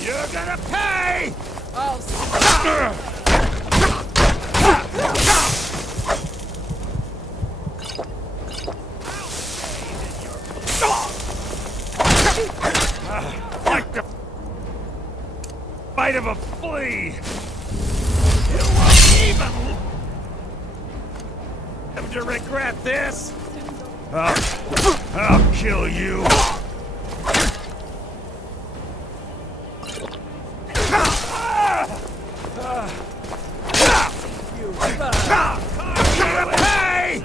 You're gonna pay! Oh, Like the bite of a flea! You won't even have to regret this! I'll kill you! Hey!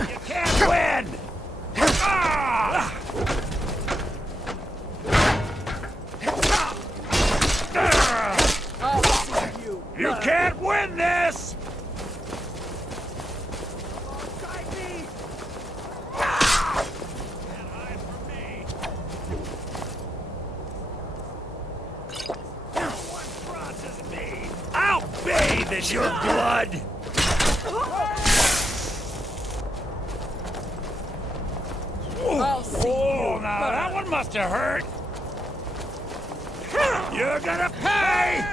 You can't win! I'll see you. You can't win this! I'll bathe in your blood! I'll see Oh, you. now that one must have hurt! You're gonna pay!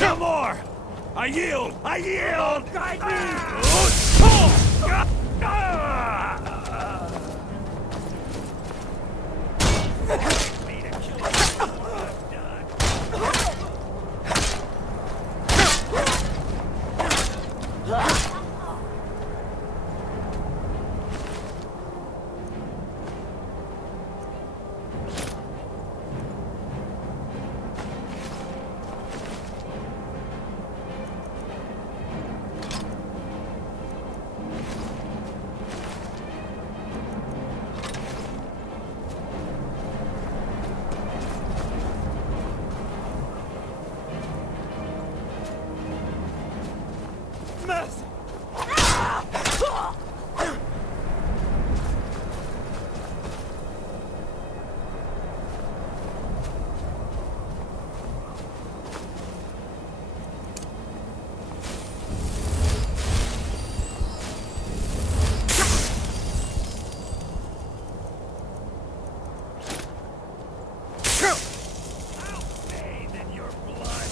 No more! I yield! I yield! Guide Mercy! I'll bathe in your blood!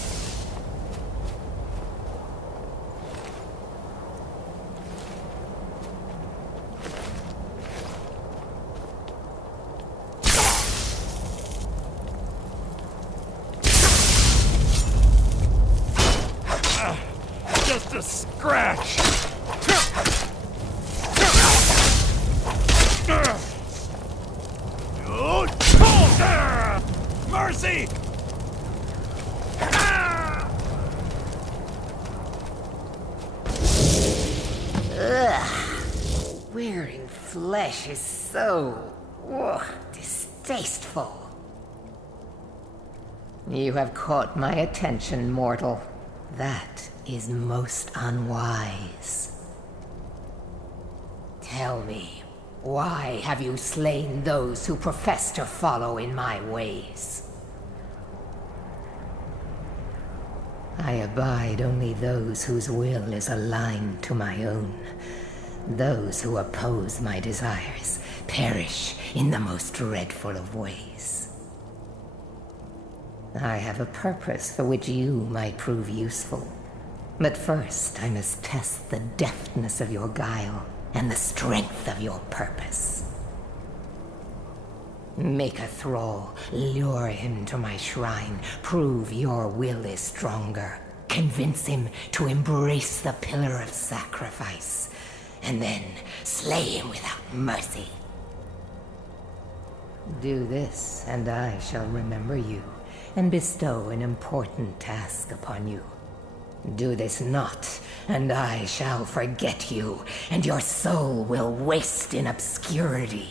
Just a scratch! Mercy! Wearing flesh is so distasteful. You have caught my attention, mortal. That is most unwise. Tell me, why have you slain those who profess to follow in my ways? I abide only those whose will is aligned to my own. Those who oppose my desires perish in the most dreadful of ways. I have a purpose for which you might prove useful. But first, I must test the deftness of your guile and the strength of your purpose. Make a thrall, lure him to my shrine, prove your will is stronger, convince him to embrace the pillar of sacrifice, and then slay him without mercy. Do this, and I shall remember you, and bestow an important task upon you. Do this not, and I shall forget you, and your soul will waste in obscurity.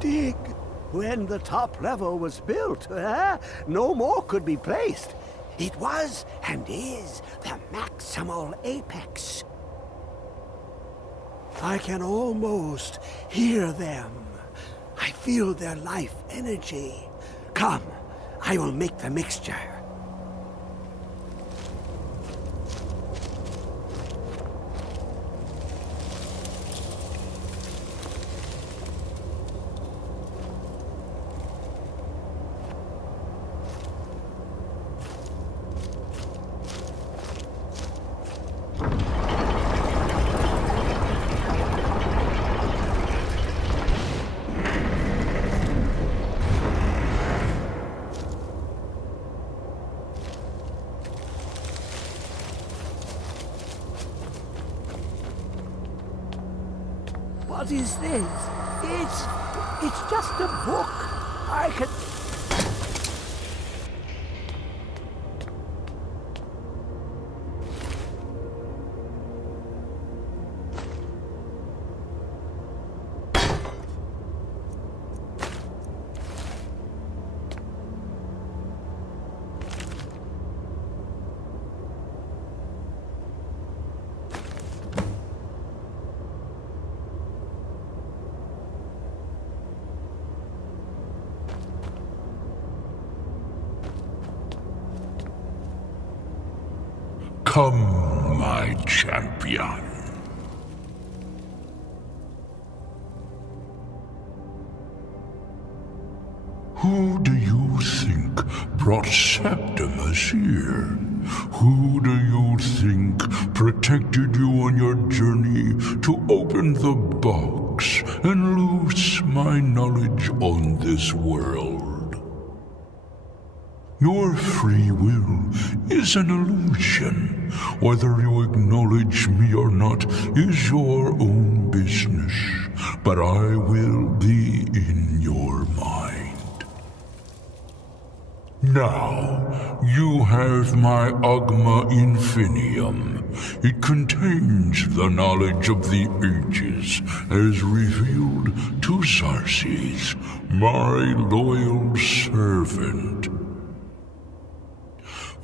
Dig. When the top level was built, no more could be placed. It was and is the maximal apex. I can almost hear them. I feel their life energy. Come, I will make the mixture. What is this? It's just a book. I can... Come, my champion. Who do you think brought Septimus here? Who do you think protected you on your journey to open the box and loose my knowledge on this world? Your free will is an illusion. Whether you acknowledge me or not is your own business, but I will be in your mind. Now, you have my Agma Infinium. It contains the knowledge of the ages as revealed to Xarxes, my loyal servant.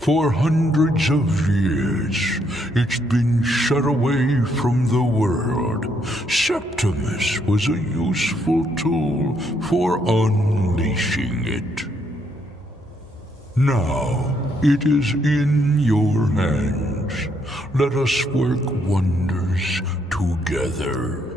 For hundreds of years, it's been shut away from the world. Septimus was a useful tool for unleashing it. Now, it is in your hands. Let us work wonders together.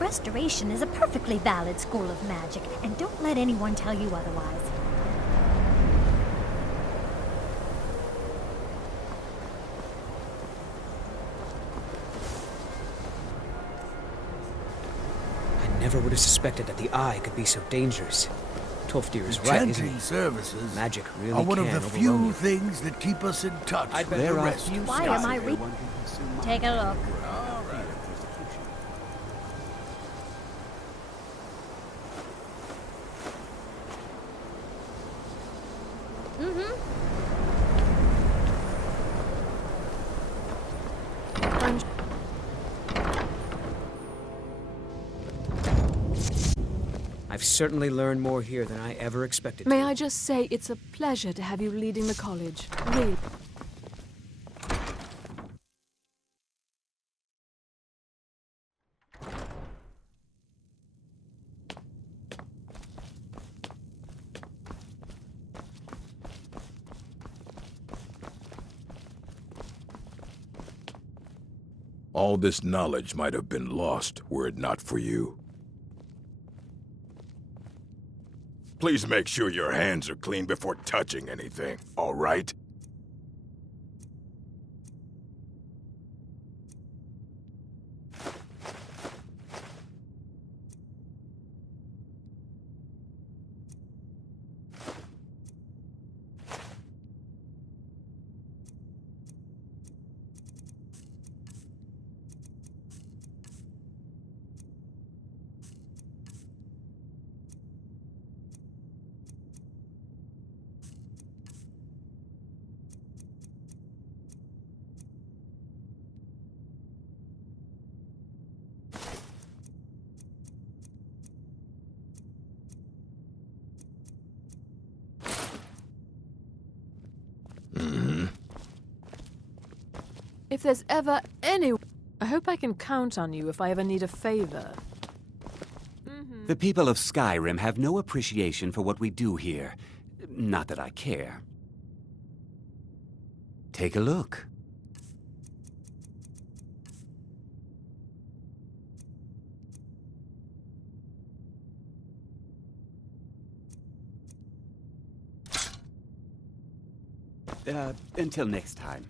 Restoration is a perfectly valid school of magic, and don't let anyone tell you otherwise. I never would have suspected that the eye could be so dangerous. Tolfdir is right, isn't Chanting he? services Magic really are one can of the overwhelm few you. things that keep us in touch with There the are rest. few Why am I Take a look. I've certainly learned more here than I ever expected May to. I just say it's a pleasure to have you leading the college. Really. All this knowledge might have been lost were it not for you. Please make sure your hands are clean before touching anything, all right? If there's ever any... I hope I can count on you if I ever need a favor. The people of Skyrim have no appreciation for what we do here. Not that I care. Take a look. Until next time.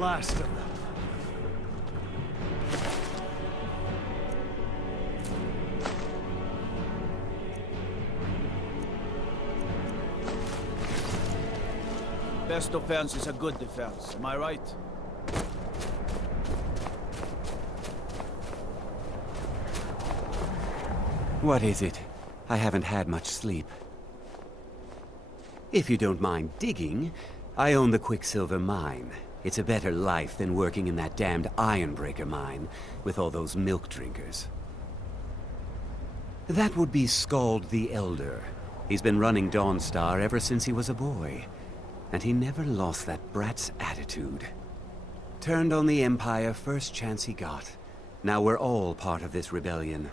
last of them. Best defense is a good defense, am I right? What is it? I haven't had much sleep. If you don't mind digging, I own the Quicksilver Mine. It's a better life than working in that damned Ironbreaker mine with all those milk drinkers. That would be Scald the Elder. He's been running Dawnstar ever since he was a boy. And he never lost that brat's attitude. Turned on the Empire first chance he got. Now we're all part of this rebellion.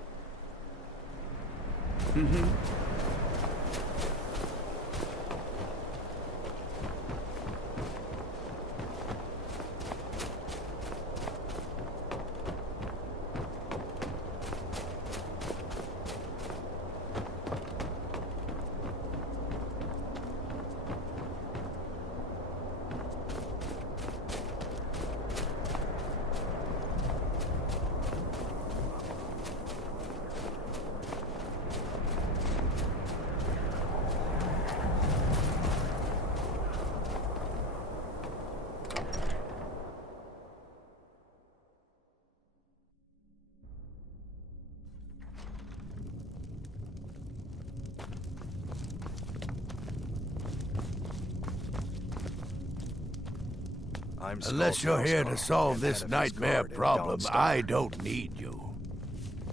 Unless you're here to solve this nightmare problem, I don't need you.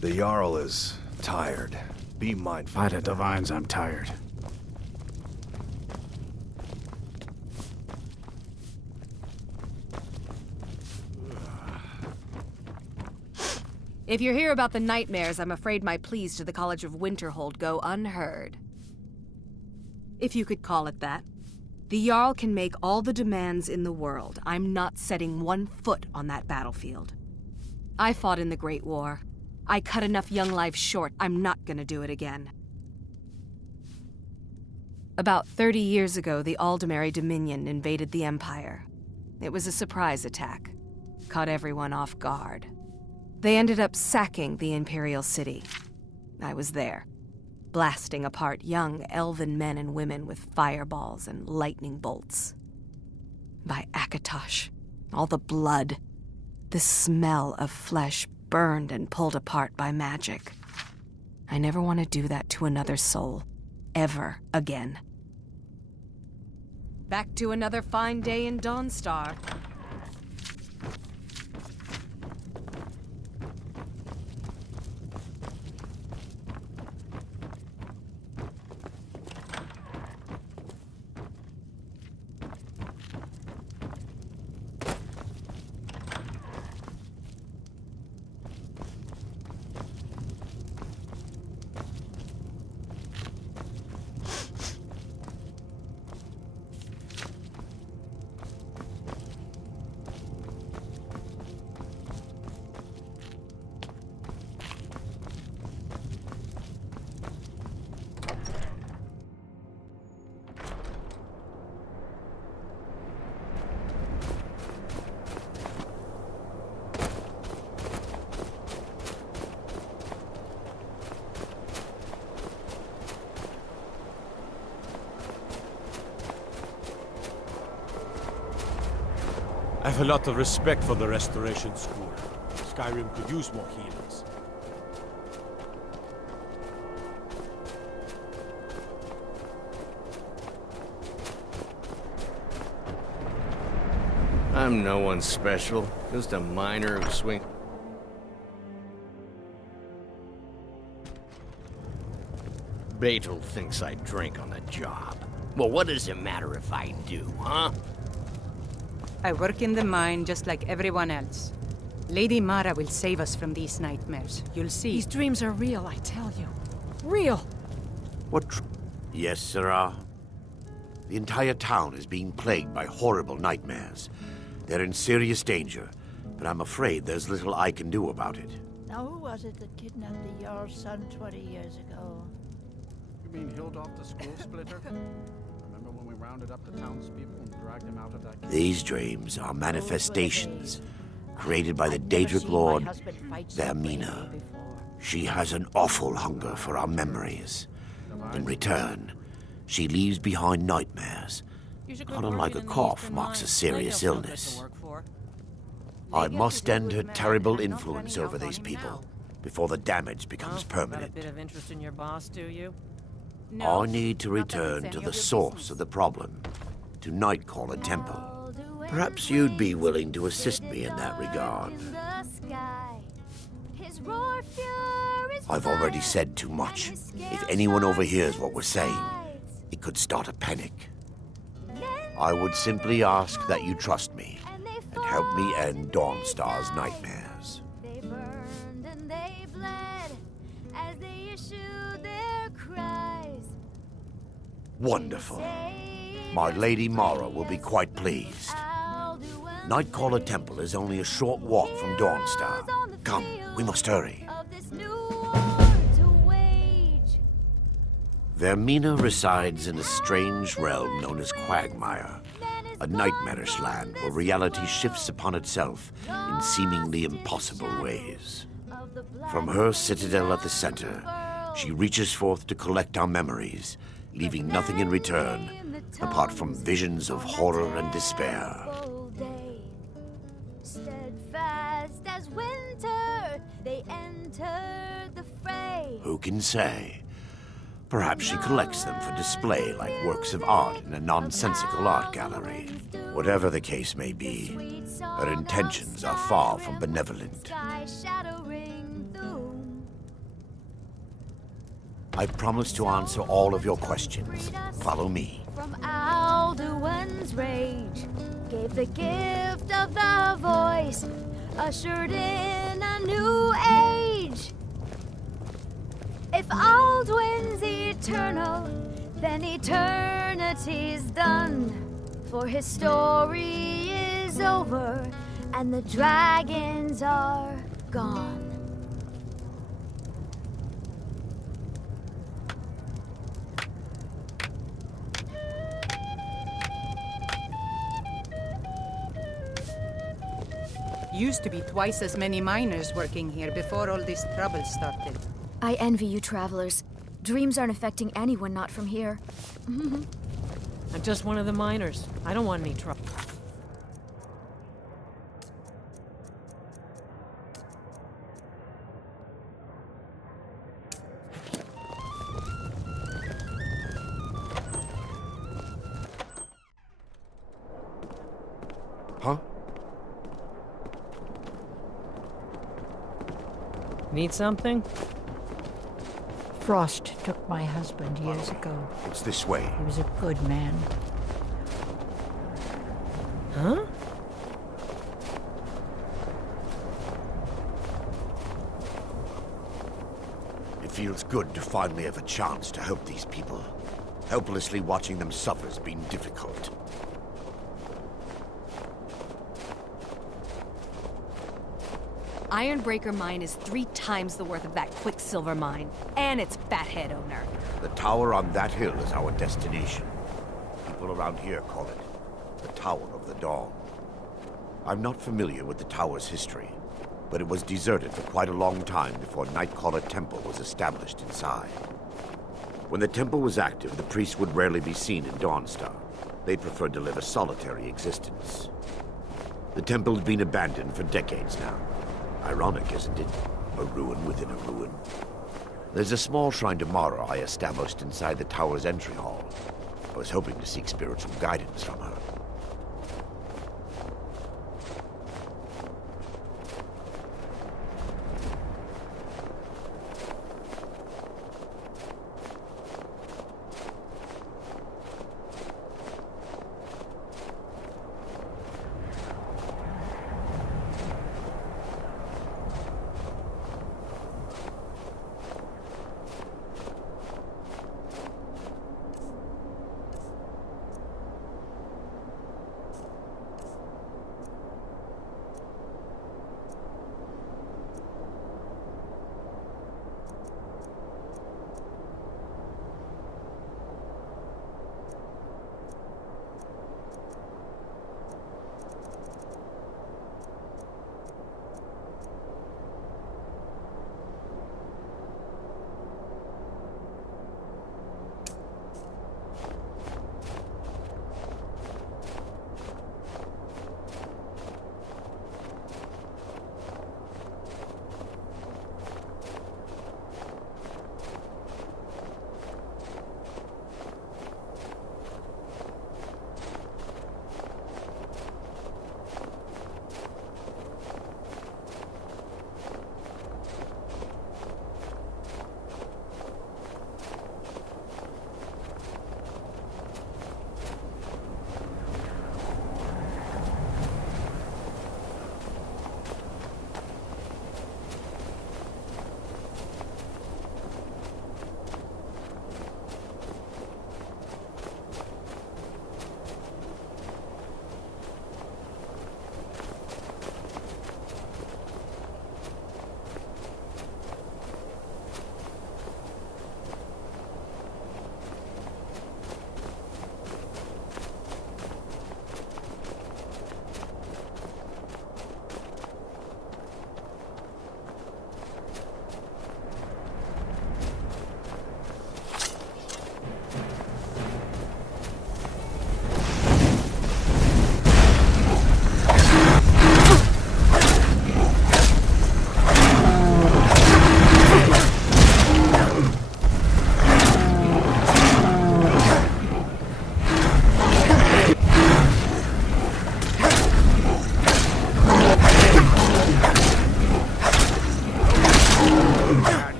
The Jarl is tired. Be mindful. By the divines, I'm tired. If you're here about the nightmares, I'm afraid my pleas to the College of Winterhold go unheard. If you could call it that. The Jarl can make all the demands in the world. I'm not setting one foot on that battlefield. I fought in the Great War. I cut enough young lives short. I'm not gonna do it again. About 30 years ago, the Aldemary Dominion invaded the Empire. It was a surprise attack. Caught everyone off guard. They ended up sacking the Imperial City. I was there, blasting apart young elven men and women with fireballs and lightning bolts. By Akatosh, all the blood, the smell of flesh burned and pulled apart by magic. I never want to do that to another soul, ever again. Back to another fine day in Dawnstar. I have a lot of respect for the Restoration School. Skyrim could use more healers. I'm no one special, just a miner who swing. Betel thinks I drink on the job. Well, what does it matter if I do, huh? I work in the mine just like everyone else. Lady Mara will save us from these nightmares. You'll see. These dreams are real, I tell you. Real! What? Yes, Sirrah. The entire town is being plagued by horrible nightmares. They're in serious danger, but I'm afraid there's little I can do about it. Now, who was it that kidnapped the Jarl's son 20 years ago? You mean Hildolf the School Splitter? Remember when we ran rounded up the townspeople and dragged them out of that cave. These dreams are manifestations created by the Daedric Lord Vermina. She has an awful hunger for our memories. In return, she leaves behind nightmares. Not unlike a cough marks a serious illness. I must end her terrible influence over these people before the damage becomes permanent. Got a bit of interest in your boss, do you? I need to return to the source of the problem, to Nightcaller Temple. Perhaps you'd be willing to assist me in that regard. I've already said too much. If anyone overhears what we're saying, it could start a panic. I would simply ask that you trust me and help me end Dawnstar's nightmares. They burned and they bled as they issued their cries. Wonderful. My Lady Mara will be quite pleased. Nightcaller Temple is only a short walk from Dawnstar. Come, we must hurry. Vermina resides in a strange realm known as Quagmire, a nightmarish land where reality shifts upon itself in seemingly impossible ways. From her citadel at the center, she reaches forth to collect our memories, leaving nothing in return apart from visions of horror and despair. Steadfast as winter, they entered the fray. Who can say? Perhaps she collects them for display like works of art in a nonsensical art gallery. Whatever the case may be, her intentions are far from benevolent. I promise to answer all of your questions. Follow me. From Alduin's rage, gave the gift of the voice, ushered in a new age. If Alduin's eternal, then eternity's done. For his story is over, and the dragons are gone. Used to be twice as many miners working here before all this trouble started. I envy you travelers. Dreams aren't affecting anyone not from here. I'm just one of the miners. I don't want any trouble. Huh? Need something? Frost took my husband years ago. It's this way. He was a good man. Huh? It feels good to finally have a chance to help these people. Helplessly watching them suffer has been difficult. Ironbreaker Mine is 3 times the worth of that Quicksilver Mine, and its fathead owner. The tower on that hill is our destination. People around here call it the Tower of the Dawn. I'm not familiar with the tower's history, but it was deserted for quite a long time before Nightcaller Temple was established inside. When the temple was active, the priests would rarely be seen in Dawnstar. They preferred to live a solitary existence. The temple has been abandoned for decades now. Ironic, isn't it? A ruin within a ruin. There's a small shrine to Mara I established inside the tower's entry hall. I was hoping to seek spiritual guidance from her.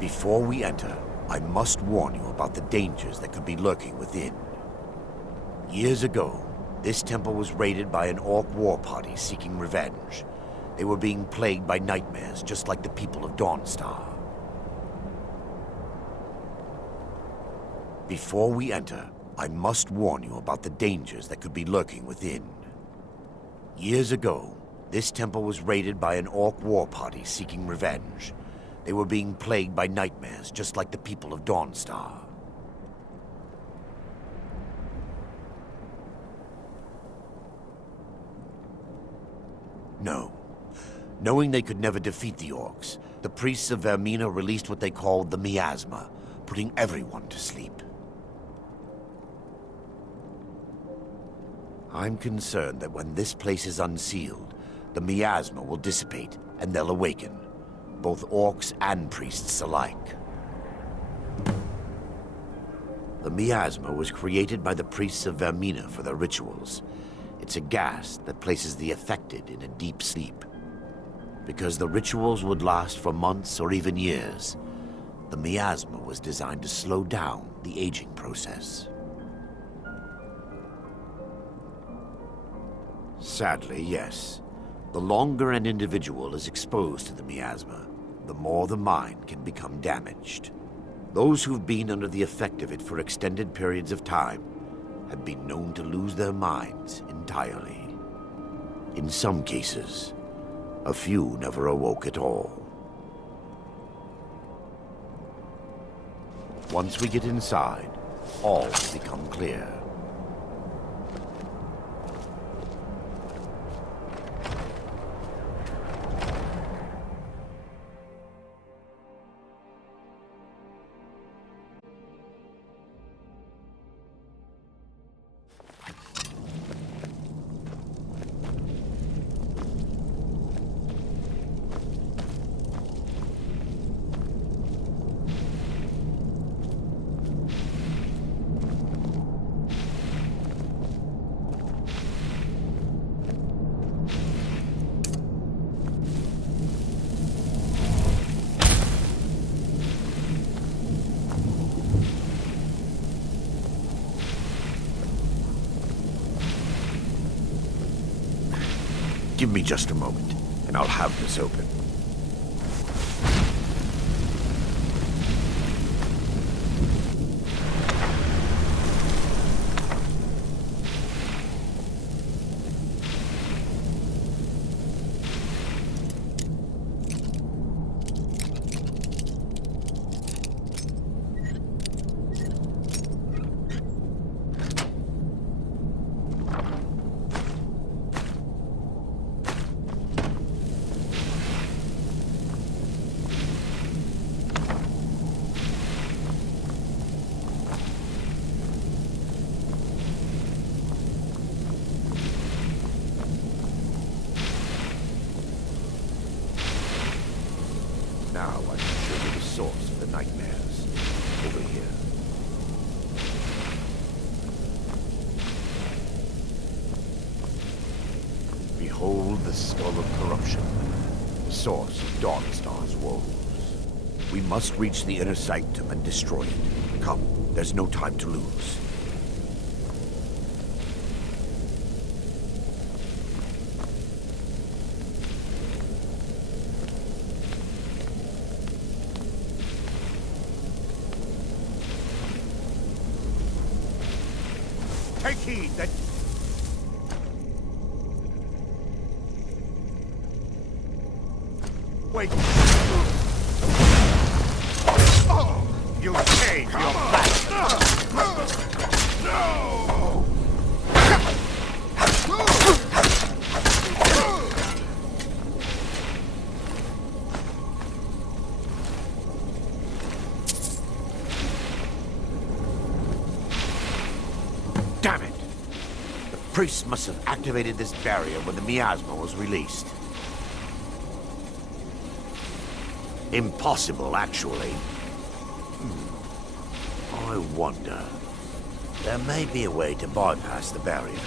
Before we enter, I must warn you about the dangers that could be lurking within. Years ago, this temple was raided by an orc war party seeking revenge. They were being plagued by nightmares, just like the people of Dawnstar. Before we enter, I must warn you about the dangers that could be lurking within. Years ago, this temple was raided by an orc war party seeking revenge. They were being plagued by nightmares, just like the people of Dawnstar. No. Knowing they could never defeat the orcs, the priests of Vermina released what they called the miasma, putting everyone to sleep. I'm concerned that when this place is unsealed, the miasma will dissipate and they'll awaken, both orcs and priests alike. The miasma was created by the priests of Vermina for their rituals. It's a gas that places the affected in a deep sleep. Because the rituals would last for months or even years, the miasma was designed to slow down the aging process. Sadly, yes. The longer an individual is exposed to the miasma, the more the mind can become damaged. Those who've been under the effect of it for extended periods of time have been known to lose their minds entirely. In some cases, a few never awoke at all. Once we get inside, all will become clear. Give me just a moment, and I'll have this open. Now I can show you the source of the nightmares. Over here. Behold the skull of corruption, the source of Dawnstar's woes. We must reach the inner sanctum and destroy it. Come, there's no time to lose. Take heed that... Wait. Oh, you came, your bastard. No! Damn it! The priests must have activated this barrier when the miasma was released. Impossible, actually. I wonder. There may be a way to bypass the barrier,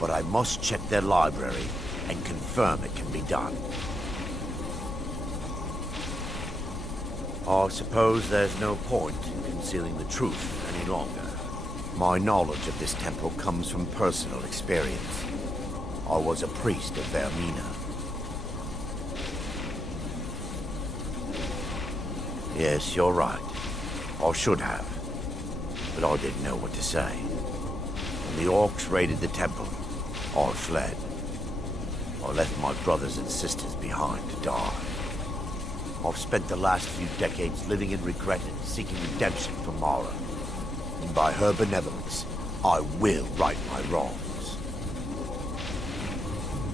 but I must check their library and confirm it can be done. I suppose there's no point in concealing the truth any longer. My knowledge of this temple comes from personal experience. I was a priest of Vermina. Yes, you're right. I should have. But I didn't know what to say. When the orcs raided the temple, I fled. I left my brothers and sisters behind to die. I've spent the last few decades living in regret and seeking redemption from Mara. And by her benevolence, I will right my wrongs.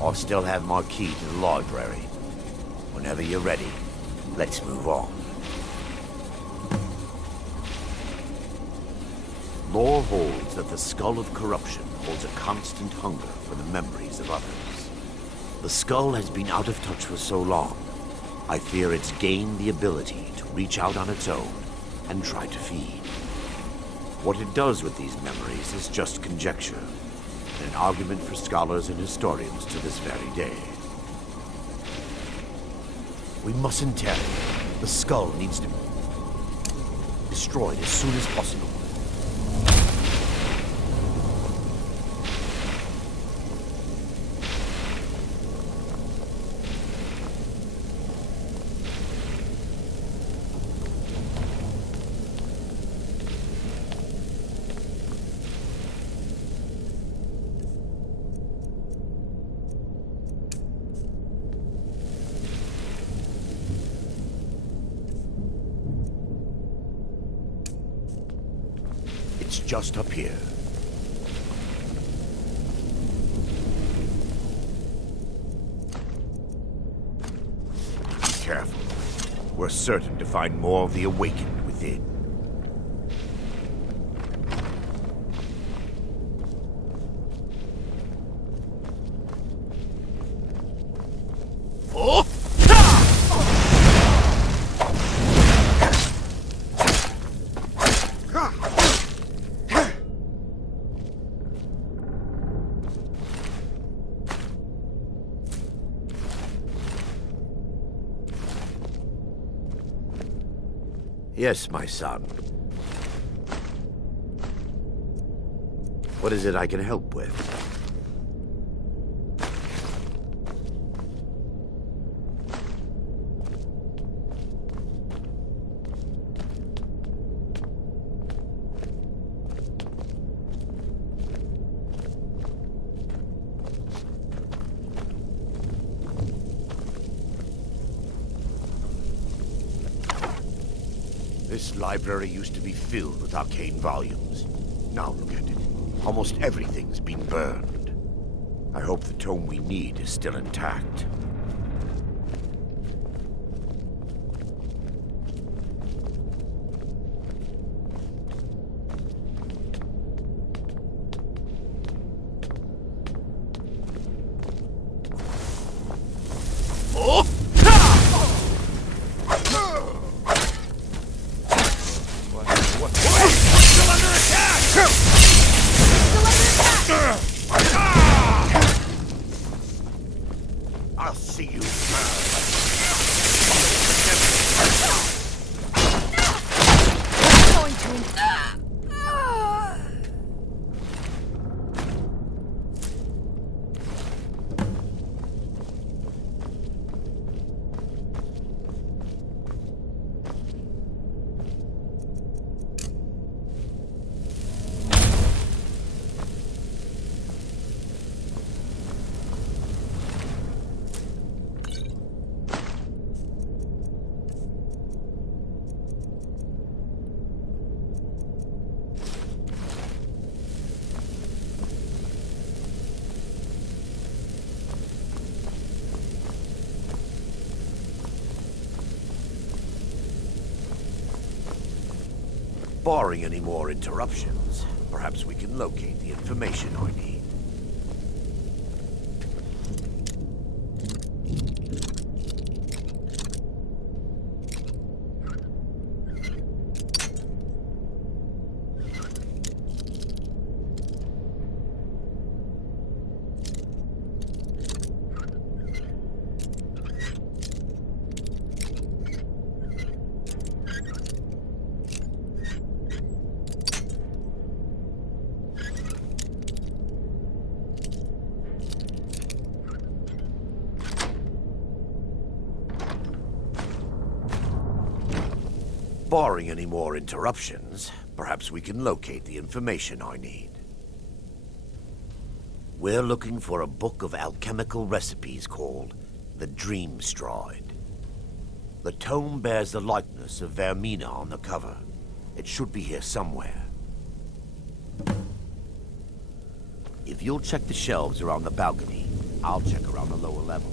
I still have my key to the library. Whenever you're ready, let's move on. Lore holds that the Skull of Corruption holds a constant hunger for the memories of others. The skull has been out of touch for so long, I fear it's gained the ability to reach out on its own and try to feed. What it does with these memories is just conjecture, and an argument for scholars and historians to this very day. We mustn't tarry. The skull needs to be destroyed as soon as possible. It's just up here. Be careful. We're certain to find more of the Awakened within. Oh! Yes, my son. What is it I can help with? This library used to be filled with arcane volumes. Now look at it. Almost everything's been burned. I hope the tome we need is still intact. I'll see you Barring any more interruptions, perhaps we can locate the information I need. Barring any more interruptions, perhaps we can locate the information I need. We're looking for a book of alchemical recipes called the Dream Stride. The tome bears the likeness of Vermina on the cover. It should be here somewhere. If you'll check the shelves around the balcony, I'll check around the lower level.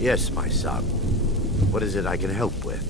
Yes, my son. What is it I can help with?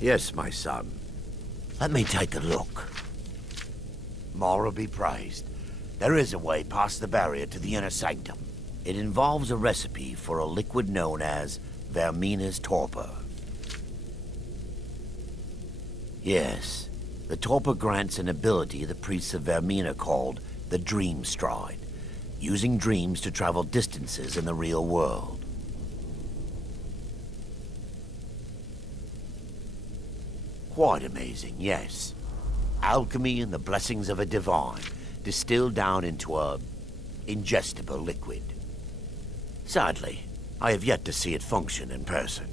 Yes, my son. Let me take a look. Mara be praised. There is a way past the barrier to the inner sanctum. It involves a recipe for a liquid known as Vermina's torpor. Yes, the torpor grants an ability the priests of Vermina called the Dream Stride, using dreams to travel distances in the real world. Quite amazing, yes. Alchemy and the blessings of a divine, distilled down into a ingestible liquid. Sadly, I have yet to see it function in person.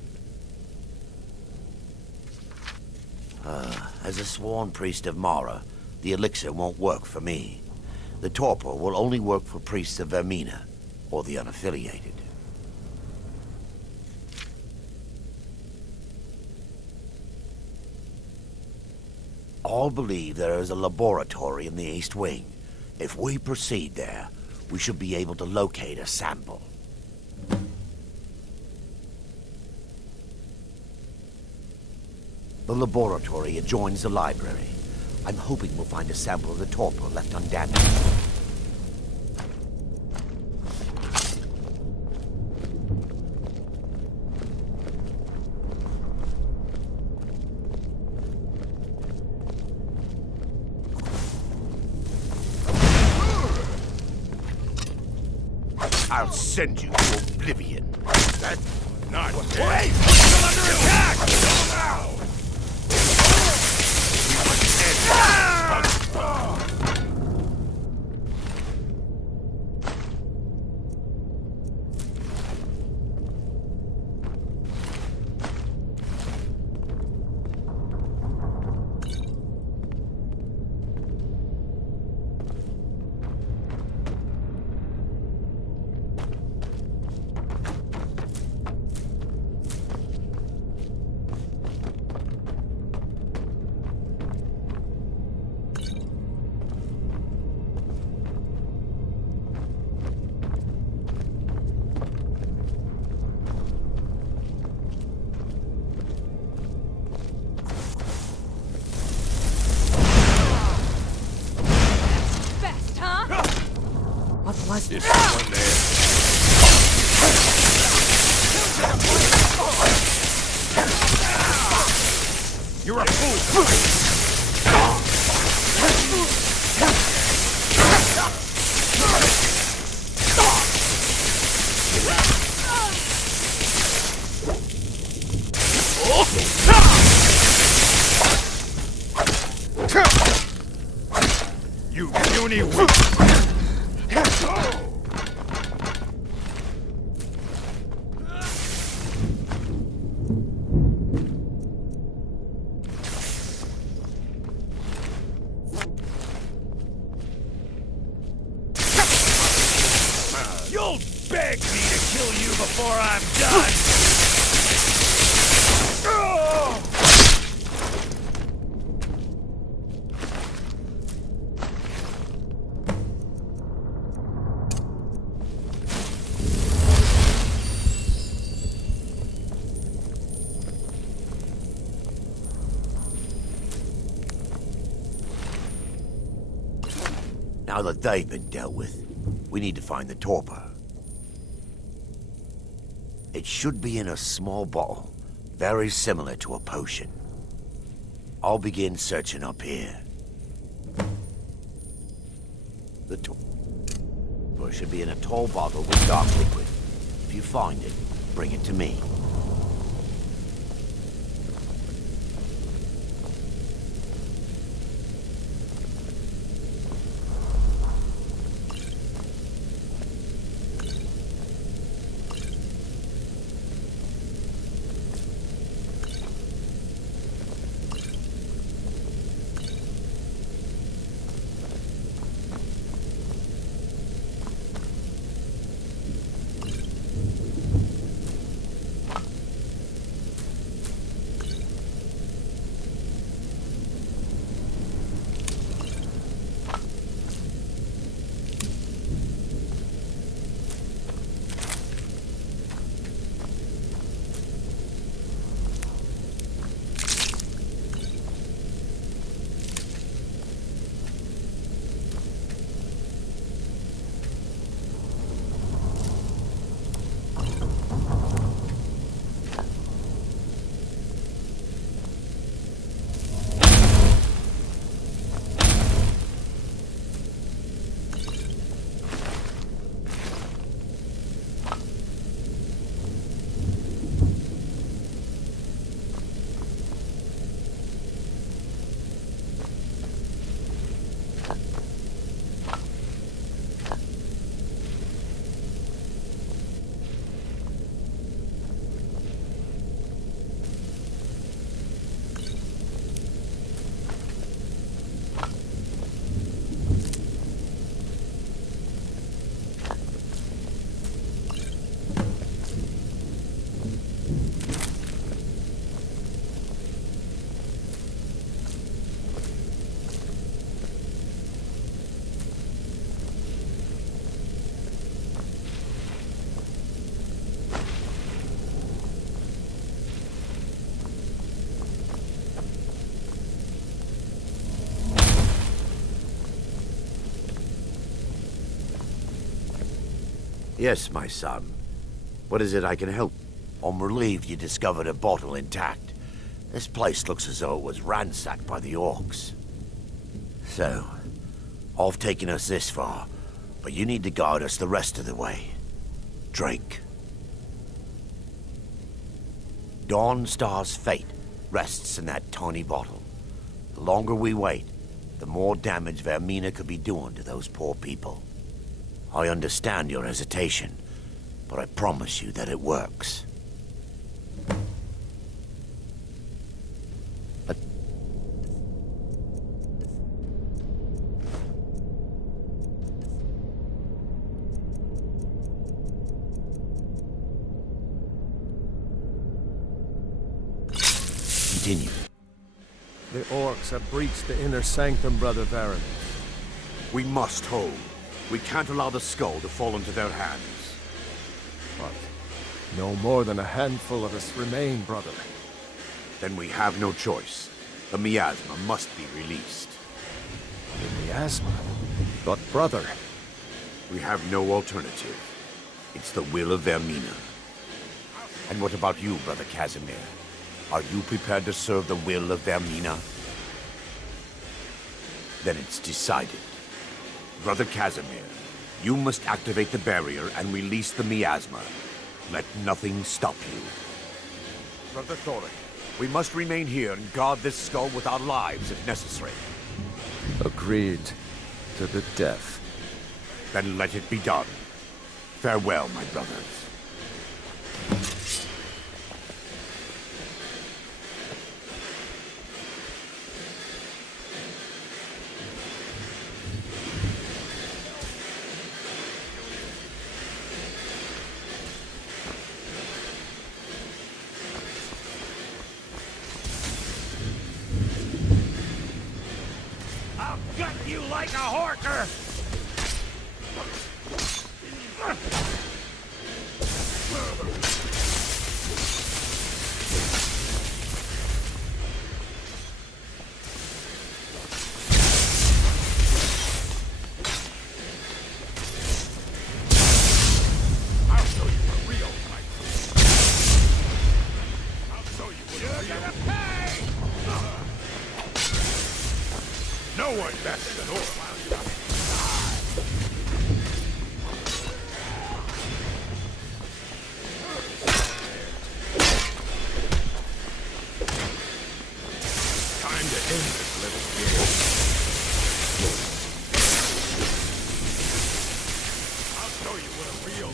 As a sworn priest of Mara, the elixir won't work for me. The torpor will only work for priests of Vermina, or the unaffiliated. All believe there is a laboratory in the East Wing. If we proceed there, we should be able to locate a sample. The laboratory adjoins the library. I'm hoping we'll find a sample of the torpor left undamaged. I'll send you to oblivion. That's not wait! Still under attack! Now! down there. You're a fool! You puny weak! You'll beg me to kill you before I'm done! Now that they've been dealt with, we need to find the torpor. It should be in a small bottle, very similar to a potion. I'll begin searching up here. The torpor should be in a tall bottle with dark liquid. If you find it, bring it to me. Yes, my son. What is it I can help? I'm relieved you discovered a bottle intact. This place looks as though it was ransacked by the orcs. So, I've taken us this far, but you need to guide us the rest of the way. Drink. Dawnstar's fate rests in that tiny bottle. The longer we wait, the more damage Vermina could be doing to those poor people. I understand your hesitation, but I promise you that it works. Continue. The orcs have breached the inner sanctum, Brother Varen. We must hold. We can't allow the skull to fall into their hands. But no more than a handful of us remain, brother. Then we have no choice. The miasma must be released. The miasma? But brother, We have no alternative. It's the will of Vermina. And what about you, Brother Casimir? Are you prepared to serve the will of Vermina? Then it's decided. Brother Casimir, you must activate the barrier and release the miasma. Let nothing stop you. Brother Thoric, we must remain here and guard this skull with our lives if necessary. Agreed to the death. Then let it be done. Farewell, my brothers. I'll gut you like a horker! I'll show you a real fight. I'll show you what you're gonna pay! No one bats the door while you're time to end this little game. I'll show you what a real...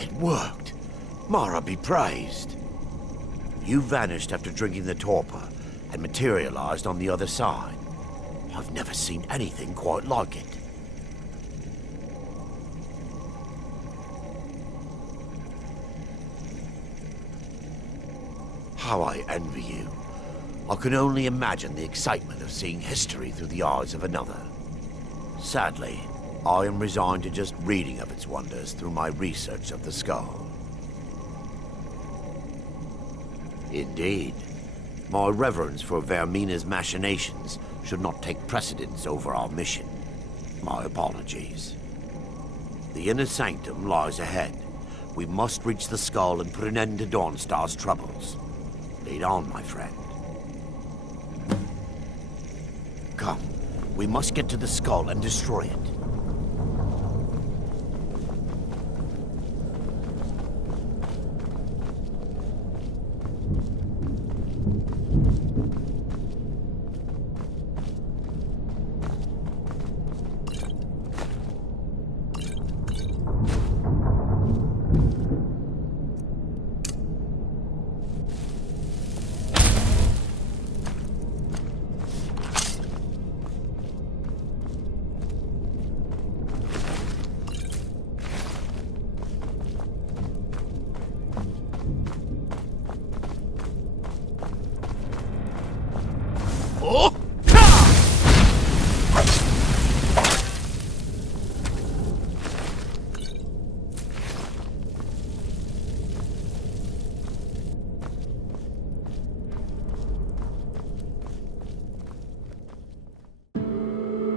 It worked. Mara be praised. You vanished after drinking the torpor and materialized on the other side. I've never seen anything quite like it. How I envy you. I can only imagine the excitement of seeing history through the eyes of another. Sadly, I am resigned to just reading of its wonders through my research of the skull. Indeed. My reverence for Vermina's machinations should not take precedence over our mission. My apologies. The inner sanctum lies ahead. We must reach the skull and put an end to Dawnstar's troubles. Lead on, my friend. Come, we must get to the skull and destroy it.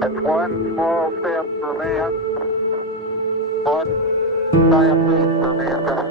It's one small step for man, one giant leap for mankind.